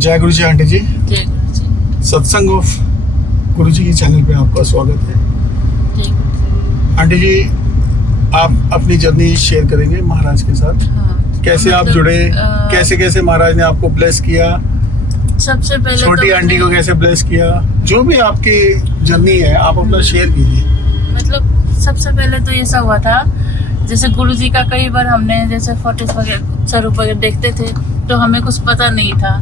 जय गुरु जी आंटी जी। जय गुरु जी। सत्संग ऑफ गुरु जी के चैनल पे आपका स्वागत है। जय गुरु जी। आंटी जी, आप अपनी जर्नी शेयर करेंगे महाराज के साथ। हाँ, कैसे आप जुड़े, कैसे कैसे महाराज ने आपको ब्लेस किया, सबसे पहले छोटी तो आंटी को कैसे ब्लेस किया, जो भी आपकी जर्नी है आप अपना शेयर कीजिए। मतलब सबसे पहले तो ऐसा हुआ था, जैसे गुरु जी का कई बार हमने जैसे फोटोज वगैरह स्वरूप वगैरह देखते थे तो हमें कुछ पता नहीं था।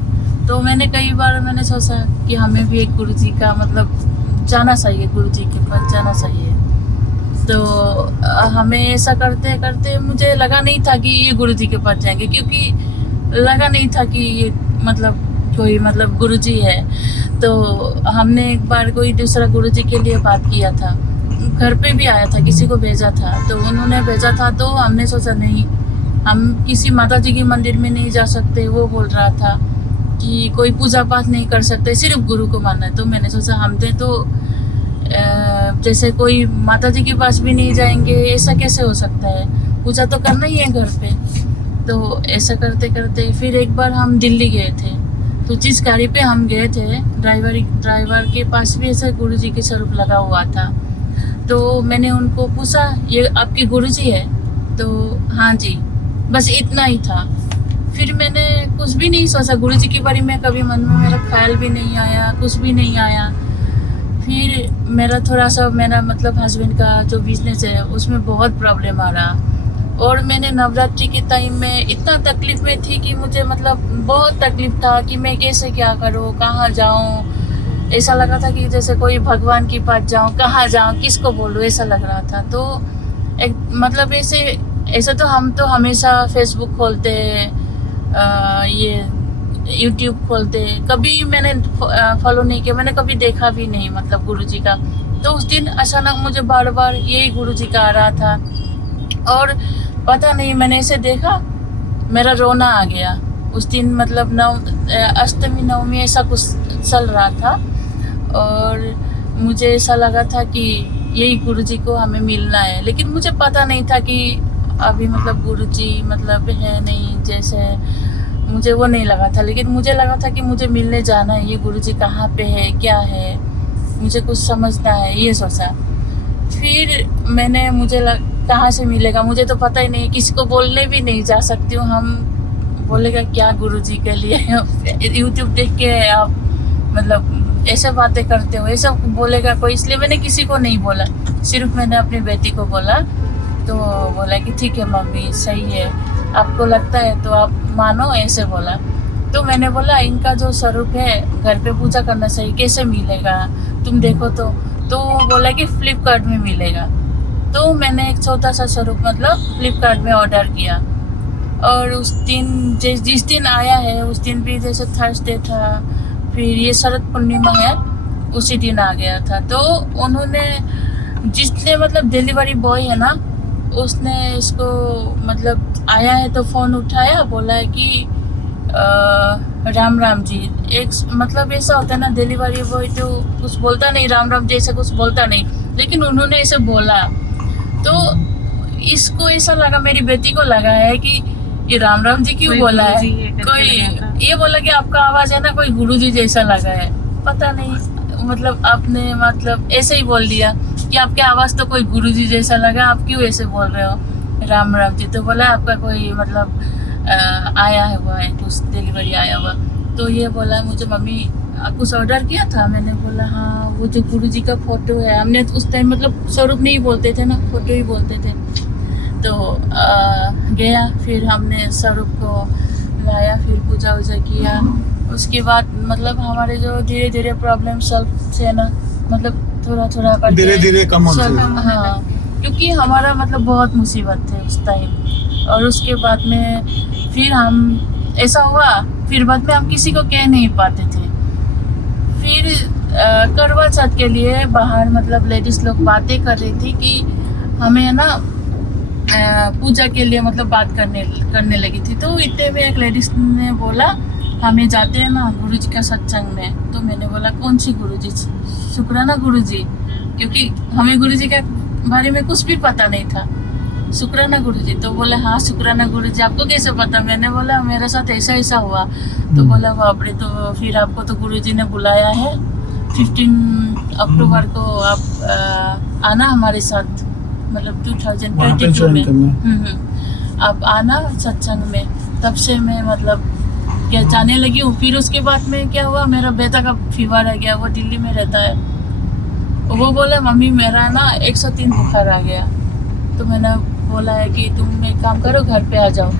तो मैंने सोचा कि हमें भी एक गुरु जी का मतलब जाना चाहिए, गुरु जी के पास जाना चाहिए। तो हमें ऐसा करते करते मुझे लगा नहीं था कि ये गुरु जी के पास जाएंगे, क्योंकि लगा नहीं था कि ये मतलब कोई मतलब गुरु जी है। तो हमने एक बार कोई दूसरा गुरु जी के लिए बात किया था, घर पे भी आया था, किसी को भेजा था, तो उन्होंने भेजा था। तो हमने सोचा नहीं, हम किसी माता जी के मंदिर में नहीं जा सकते। वो बोल रहा था कि कोई पूजा पाठ नहीं कर सकते, सिर्फ गुरु को मानना है। तो मैंने सोचा हमने तो जैसे कोई माता जी के पास भी नहीं जाएंगे, ऐसा कैसे हो सकता है, पूजा तो करना ही है घर पे। तो ऐसा करते करते फिर एक बार हम दिल्ली गए थे। तो जिस गाड़ी पे हम गए थे, ड्राइवर के पास भी ऐसा गुरु जी के स्वरूप लगा हुआ था। तो मैंने उनको पूछा, ये आपके गुरु जी है? तो हाँ जी, बस इतना ही था। फिर मैंने कुछ भी नहीं सोचा गुरु जी के बारे में, कभी मन में मेरा ख्याल भी नहीं आया, कुछ भी नहीं आया। फिर मेरा थोड़ा सा मेरा मतलब हस्बैंड का जो बिजनेस है उसमें बहुत प्रॉब्लम आ रहा, और मैंने नवरात्रि के टाइम में इतना तकलीफ में थी कि मुझे मतलब बहुत तकलीफ था कि मैं कैसे क्या करूँ, कहाँ जाऊँ। ऐसा लगा था कि जैसे कोई भगवान के पास जाऊँ, कहाँ जाऊँ, किसको बोलूँ, ऐसा लग रहा था। तो एक मतलब ऐसे तो हम तो हमेशा फेसबुक खोलते, ये यूट्यूब खोलते, कभी मैंने फॉलो नहीं किया, मैंने कभी देखा भी नहीं मतलब गुरु जी का। तो उस दिन अचानक मुझे बार बार यही गुरु जी का आ रहा था, और पता नहीं मैंने इसे देखा, मेरा रोना आ गया उस दिन। मतलब अष्टमी नवमी ऐसा कुछ चल रहा था, और मुझे ऐसा लगा था कि यही गुरु जी को हमें मिलना है। लेकिन मुझे पता नहीं था कि अभी मतलब गुरु जी मतलब है नहीं, जैसे मुझे वो नहीं लगा था। लेकिन मुझे लगा था कि मुझे मिलने जाना है, ये गुरु जी कहाँ पे है, क्या है, मुझे कुछ समझना है, ये सोचा। फिर मैंने कहाँ से मिलेगा, मुझे तो पता ही नहीं, किसी को बोलने भी नहीं जा सकती हूँ। हम बोलेगा क्या गुरु जी के लिए यूट्यूब देख के आप मतलब ऐसे बातें करते हो, ऐसा बोलेगा कोई, इसलिए मैंने किसी को नहीं बोला। सिर्फ मैंने अपनी बेटी को बोला, तो बोला कि ठीक है मम्मी सही है, आपको लगता है तो आप मानो, ऐसे बोला। तो मैंने बोला इनका जो स्वरूप है घर पे पूजा करना चाहिए, कैसे मिलेगा तुम देखो। तो बोला कि फ्लिपकार्ट में मिलेगा। तो मैंने एक छोटा सा स्वरूप मतलब फ्लिपकार्ट में ऑर्डर किया, और उस दिन जिस दिन आया है उस दिन भी जैसे थर्सडे था, फिर ये शरद पूर्णिमा है, उसी दिन आ गया था। तो उन्होंने जिसने मतलब डिलीवरी बॉय है ना, उसने इसको मतलब आया है तो फ़ोन उठाया, बोला है कि राम राम जी। एक मतलब ऐसा होता है ना, डिलीवरी बॉय तो कुछ बोलता नहीं, राम राम जी ऐसा कुछ बोलता नहीं, लेकिन उन्होंने ऐसे बोला। तो इसको ऐसा लगा, मेरी बेटी को लगा है कि ये राम राम जी क्यों बोला है, कोई ये बोला कि आपका आवाज़ है ना कोई गुरु जी जैसा लगा है। पता नहीं मतलब आपने मतलब ऐसे ही बोल दिया कि आपके आवाज़ तो कोई गुरु जी जैसा लगा, आप क्यों ऐसे बोल रहे हो राम राम जी। तो बोला आपका कोई मतलब आया हुआ है, कुछ डिलीवरी आया हुआ। तो ये बोला मुझे मम्मी कुछ ऑर्डर किया था। मैंने बोला हाँ, वो जो गुरु जी का फोटो है, हमने उस टाइम मतलब स्वरूप नहीं बोलते थे ना, फोटो ही बोलते थे। तो गया, फिर हमने स्वरूप को लाया, फिर पूजा वूजा किया। उसके बाद मतलब हमारे जो धीरे धीरे प्रॉब्लम सॉल्व थे ना, मतलब थोड़ा थोड़ा करके धीरे धीरे कम होते हाँ, क्योंकि हमारा मतलब बहुत मुसीबत थे उस टाइम। और उसके बाद में फिर हम ऐसा हुआ, फिर बाद में हम किसी को कह नहीं पाते थे। फिर करवा चौथ के लिए बाहर मतलब लेडीज लोग बातें कर रही थी कि हमें है ना पूजा के लिए मतलब बात करने लगी थी। तो इतने में एक लेडीज ने बोला हमें जाते हैं ना गुरु जी का सत्संग में। तो मैंने बोला कौन सी गुरु जी? शुक्राना गुरु जी, क्योंकि हमें गुरु जी के बारे में कुछ भी पता नहीं था। शुक्राना गुरुजी। तो बोले हाँ शुक्राना गुरुजी, आपको कैसे पता? मैंने बोला मेरे साथ ऐसा ऐसा हुआ। तो बोला बाप रे, तो फिर आपको तो गुरुजी ने बुलाया है, 15 अक्टूबर को आप आना हमारे साथ, मतलब 2022 में। आप आना सत्संग में। तब से मैं मतलब क्या जाने लगी हूँ। फिर उसके बाद में क्या हुआ, मेरा बेटा का फीवर आ गया, वो दिल्ली में रहता है। वो बोला मम्मी मेरा ना 103 बुखार आ गया। तो मैंने बोला है कि तुम एक काम करो, घर पे आ जाओ।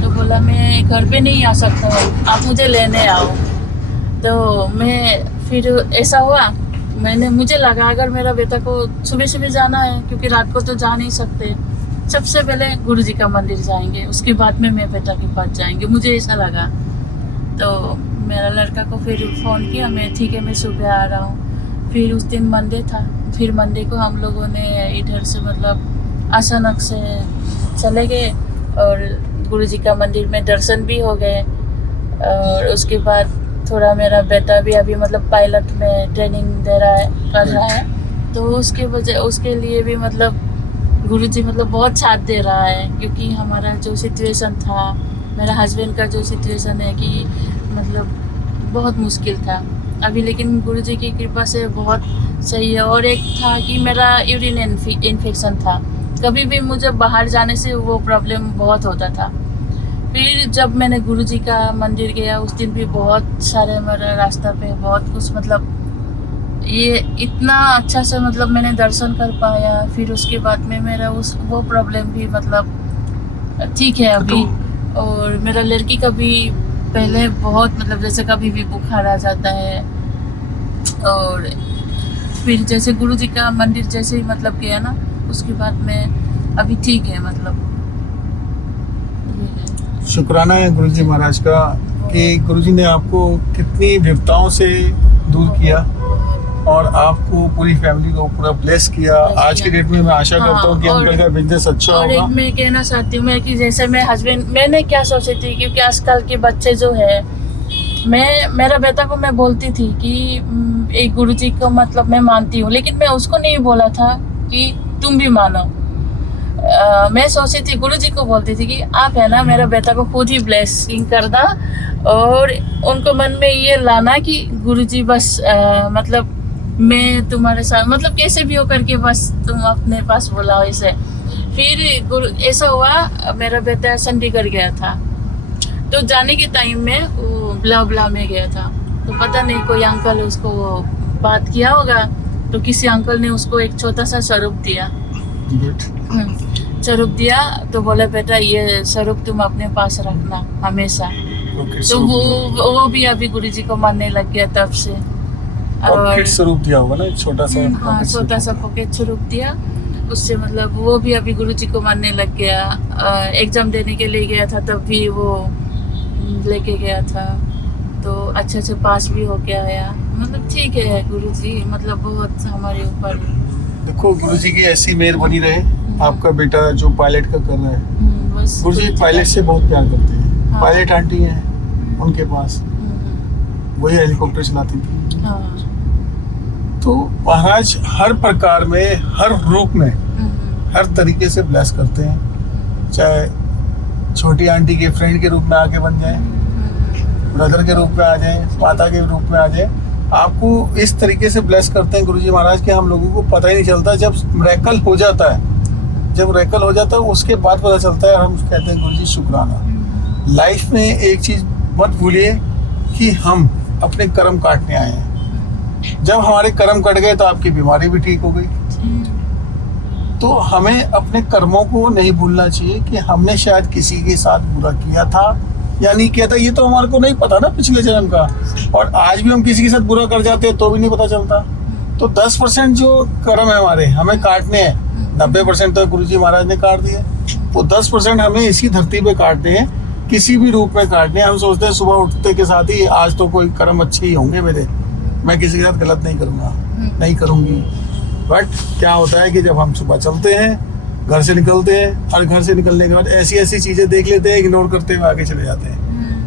तो बोला मैं घर पे नहीं आ सकता हूँ, आप मुझे लेने आओ। तो मैं फिर ऐसा हुआ, मुझे लगा अगर मेरा बेटा को सुबह सुबह जाना है, क्योंकि रात को तो जा नहीं सकते, सबसे पहले गुरुजी का मंदिर जाएंगे, उसके बाद में मैं बेटा के पास जाएंगे, मुझे ऐसा लगा। तो मेरा लड़का को फिर फ़ोन किया, मैं ठीक है मैं सुबह आ रहा हूँ। फिर उस दिन मंडे था, फिर मंडे को हम लोगों ने इधर से मतलब अचानक से चले गए और गुरुजी का मंदिर में दर्शन भी हो गए। और उसके बाद थोड़ा मेरा बेटा भी अभी मतलब पायलट में ट्रेनिंग कर रहा है। तो उसके लिए भी मतलब गुरुजी मतलब बहुत साथ दे रहा है, क्योंकि हमारा जो सिचुएशन था, मेरा हस्बैंड का जो सिचुएशन है कि मतलब बहुत मुश्किल था अभी, लेकिन गुरुजी की कृपा से बहुत सही है। और एक था कि मेरा यूरिन इन्फेक्शन था, कभी भी मुझे बाहर जाने से वो प्रॉब्लम बहुत होता था। फिर जब मैंने गुरुजी का मंदिर गया, उस दिन भी बहुत सारे मेरा रास्ता पे बहुत कुछ मतलब ये इतना अच्छा से मतलब मैंने दर्शन कर पाया। फिर उसके बाद में मेरा वो प्रॉब्लम भी मतलब ठीक है अभी। और मेरा लड़की का भी पहले बहुत मतलब जैसे कभी भी बुखार आ जाता है, और फिर जैसे गुरुजी का मंदिर जैसे ही मतलब गया ना, उसके बाद में अभी ठीक है मतलब। शुक्राना है गुरुजी महाराज का कि गुरुजी ने आपको कितनी विपदाओं से दूर किया और आपको पूरी फैमिली को पूरा ब्लेस किया। आज के डेट में मैं आशा करता हूँ कि अंकल का बिजनेस अच्छा और होगा। एक मैं कहना चाहती हूँ मैं कि जैसे मैंने क्या सोची थी, क्योंकि आजकल के बच्चे जो है, मेरा बेटा को मैं बोलती थी कि एक गुरुजी को मतलब मैं मानती हूँ, लेकिन मैं उसको नहीं बोला था कि तुम भी मानो। मैं सोची थी, गुरुजी को बोलती थी कि आप है ना मेरा बेटा को खुद ही ब्लेसिंग करना, और उनको मन में ये लाना कि गुरुजी बस मतलब मैं तुम्हारे साथ मतलब कैसे भी हो करके बस तुम अपने पास बुलाओ इसे। फिर ऐसा हुआ, मेरा बेटा चंडीगढ़ गया था, तो जाने के टाइम में वो ब्ला में गया था। तो पता नहीं कोई अंकल उसको बात किया होगा, तो किसी अंकल ने उसको एक छोटा सा स्वरूप दिया। स्वरूप दिया तो बोला बेटा ये स्वरूप तुम अपने पास रखना हमेशा। तो वो भी अभी गुरुजी को मानने लग गया तब से। और स्वरूप दिया होगा ना, छोटा सा। हाँ, छोटा सा पॉकेट स्वरूप दिया, उससे मतलब वो भी अभी गुरुजी को मानने लग गया। एग्जाम देने के लिए गया था तब भी वो लेके गया था, तो अच्छे से पास भी होके आया। मतलब ठीक है गुरुजी मतलब बहुत हमारे ऊपर। देखो गुरुजी की ऐसी मेहर बनी रहे। आपका बेटा जो पायलट का कर रहा है, गुरुजी पायलट से बहुत प्यार करते हैं। हाँ। पायलट आंटी है उनके पास, वही हेलीकॉप्टर चलाती थी। हाँ। तो महाराज हर प्रकार में, हर रूप में, हर तरीके से ब्लेस करते हैं। चाहे छोटी आंटी के फ्रेंड के रूप में आके बन जाए, ब्रदर के रूप में आ जाए, माता के रूप में आ जाए, आपको इस तरीके से ब्लेस करते हैं गुरुजी महाराज कि हम लोगों को पता ही नहीं चलता। जब मिरेकल हो जाता है, उसके बाद पता चलता है। हम कहते हैं गुरुजी शुक्राना। लाइफ में एक चीज मत भूलिए कि हम अपने कर्म काटने आए हैं। जब हमारे कर्म कट गए तो आपकी बीमारी भी ठीक हो गई। तो हमें अपने कर्मों को नहीं भूलना चाहिए कि हमने शायद किसी के साथ बुरा किया था या नहीं किया था, ये तो हमारे को नहीं पता ना पिछले जन्म का। और आज भी हम किसी के साथ बुरा कर जाते हैं तो भी नहीं पता चलता। तो 10% जो कर्म है हमारे, हमें काटने हैं। 90% तो गुरुजी महाराज ने काट दिए, वो 10% हमें इसी धरती पे काटने हैं, किसी भी रूप में काटने हैं। हम सोचते हैं सुबह उठते के साथ ही आज तो कोई कर्म अच्छे ही होंगे मेरे, मैं किसी के साथ गलत नहीं करूँगा, नहीं करूँगी। बट क्या होता है कि जब हम सुबह चलते हैं, घर से निकलते हैं, और घर से निकलने के बाद ऐसी ऐसी चीज़ें देख लेते हैं, इग्नोर करते हुए आगे चले जाते हैं।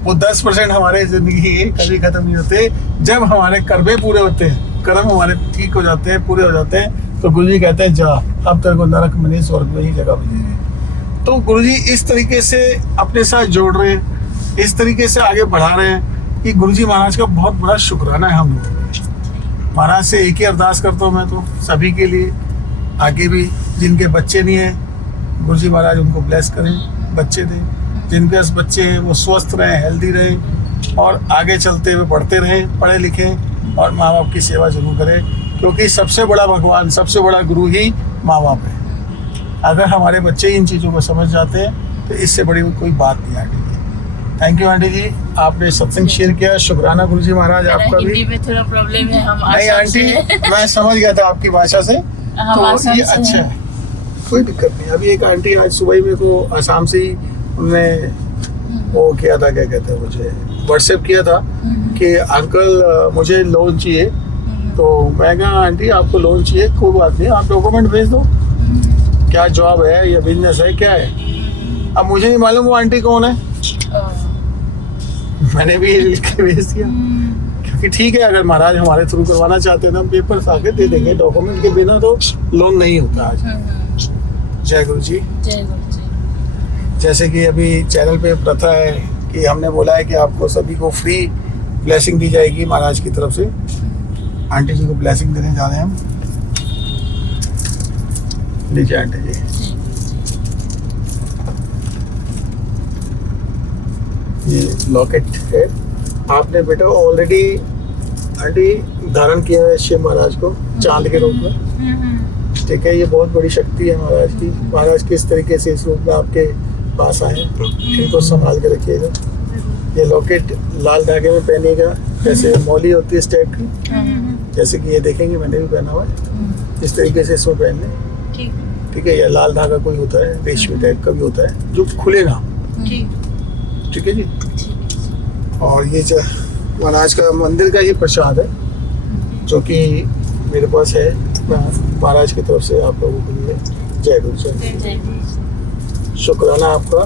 वो 10% हमारे ज़िंदगी कभी ख़त्म नहीं होते। जब हमारे कर्मे पूरे होते हैं, कर्म हमारे ठीक हो जाते हैं, पूरे हो जाते हैं, तो गुरुजी कहते हैं जा अब तेरे को नरक में नहीं स्वर्ग में ही जगह मिलेगी। तो गुरुजी इस तरीके से अपने साथ जोड़ रहे हैं, इस तरीके से आगे बढ़ा रहे हैं कि गुरुजी महाराज का बहुत बड़ा शुक्राना है हम लोग। महाराज से एक ही अरदास करता हूँ मैं तो सभी के लिए, आगे भी जिनके बच्चे नहीं हैं गुरुजी महाराज उनको ब्लेस करें, बच्चे दें। जिनके पास बच्चे हैं वो स्वस्थ रहें, हेल्दी रहें और आगे चलते हुए बढ़ते रहें, पढ़े लिखें और माँ बाप की सेवा जरूर करें, क्योंकि सबसे बड़ा भगवान, सबसे बड़ा गुरु ही माँ बाप है। अगर हमारे बच्चे इन चीज़ों को समझ जाते हैं तो इससे बड़ी कोई बात नहीं aunty ji. Thank you aunty ji, आपने सत्संग शेयर किया, शुक्राना गुरुजी महाराज आपका भी। हिंदी में थोड़ा प्रॉब्लम है, हम नहीं आंटी, मैं समझ गया था आपकी भाषा से, तो ये अच्छा है, कोई दिक्कत नहीं। अभी एक आंटी आज सुबह ही मेरे को आसाम से ही उन्होंने वो किया था, क्या कहते हैं, मुझे व्हाट्सएप किया था कि अंकल मुझे लोन चाहिए। तो मैं कहा आंटी आपको लोन चाहिए, कोई बात नहीं, आप डॉक्यूमेंट भेज दो, क्या जॉब है या बिजनेस है क्या है। अब मुझे नहीं मालूम वो आंटी कौन है, मैंने भी लिख के भेज दिया, क्योंकि ठीक है अगर महाराज हमारे थ्रू करवाना चाहते हैं ना, हम पेपर आके दे देंगे, डॉक्यूमेंट के बिना तो लोन नहीं होता आज। जय गुरु जी। जय गुरु जी। जैसे कि अभी चैनल पे प्रथा है कि हमने बोला है कि आपको सभी को फ्री ब्लेसिंग दी जाएगी महाराज की तरफ से। आंटी जी को ब्लेसिंग देने जा रहे हैं हम। लीजिए आंटी जी। ये लॉकेट है, आपने बेटा ऑलरेडी आंटी धारण किया है शिव महाराज को चांद के रूप में, ठीक है। ये बहुत बड़ी शक्ति है महाराज की। महाराज किस तरीके से इस रूप में आपके पास आए, इनको संभाल के रखिएगा। ये लॉकेट लाल धागे में पहनेगा, जैसे मौली होती है इस टाइप की, जैसे कि ये देखेंगे मैंने भी पहना हुआ है, इस तरीके से इसको पहन लें, ठीक है। या लाल धागा कोई होता है रेशमी टाइप का भी होता है जो खुलेगा, ठीक है जी। और ये जो महाराज का मंदिर का ही प्रसाद है जो कि मेरे पास है महाराज की तरफ से आप लोगों के लिए। जय गुरु, शुक्राना आपका।